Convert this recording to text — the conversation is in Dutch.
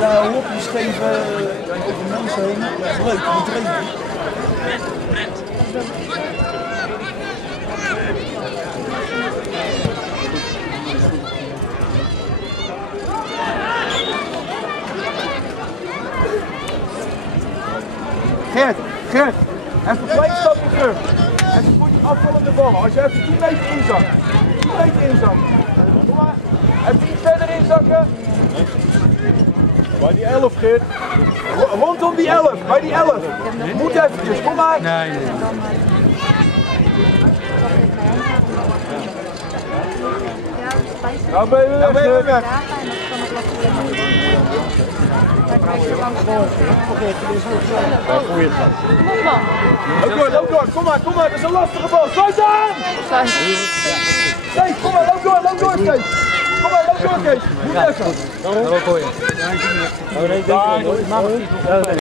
Daar hopjes geven over mensen heen. Dat is leuk, moet trainen. Gert, even een klein stapje terug. En dan moet je afvallende ballen. Als je even 10 meter inzakt. 10 meter inzakken. Kom maar. Even iets verder inzakken. Bij die 11, Geert. Rondom die 11. Bij die 11. Moet eventjes. Kom maar. Nee. Nou ben je weer weg. Loop door, kom maar, dat is een lastige bal. Sluit aan! Kees, kom maar, loop door, Kees. Kom maar, loop door, Kees. Moet even. Dat wil ik gooien.